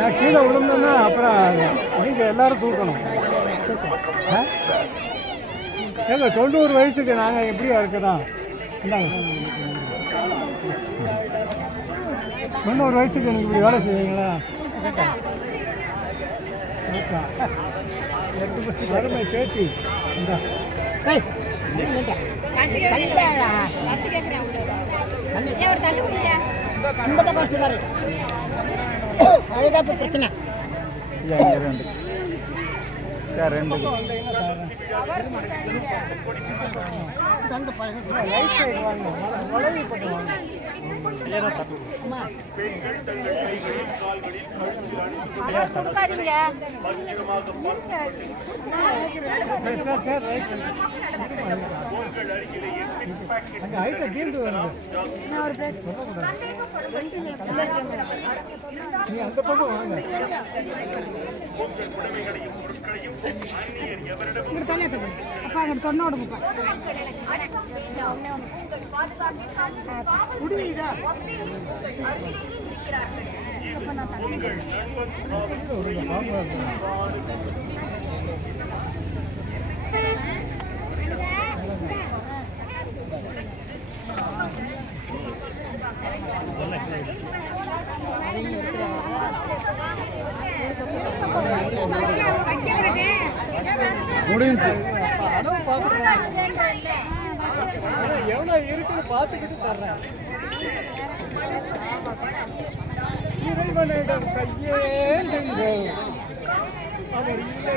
நான் கீழே விழுந்தேன்னா அப்புறம் நீங்கள் எல்லாரும் தூக்கணும்? ஏங்க தொண்ணூறு வயசுக்கு நாங்கள் எப்படியா இருக்கிறோம் தொண்ணூறு வயசுக்கு எனக்கு இப்படி வேலை செய்வீங்களா? வறுமை பேச்சு. இந்த. பாரு அதுதான் இப்போ பிரச்சனை. ரெண்டு. சார் ரெண்டு. ரைட் சைடு வாங்க வளைவு பக்கம் வாங்க சார் சார் சார் அந்த பக்கம் வாங்க. முடியுதா ஒரு முடிஞ்சு. எவ்வளோ இருக்குன்னு பார்த்துக்கிட்டு தர்றேன். இறைவனிடம் கையேந்துங்கள். அவர் இல்லை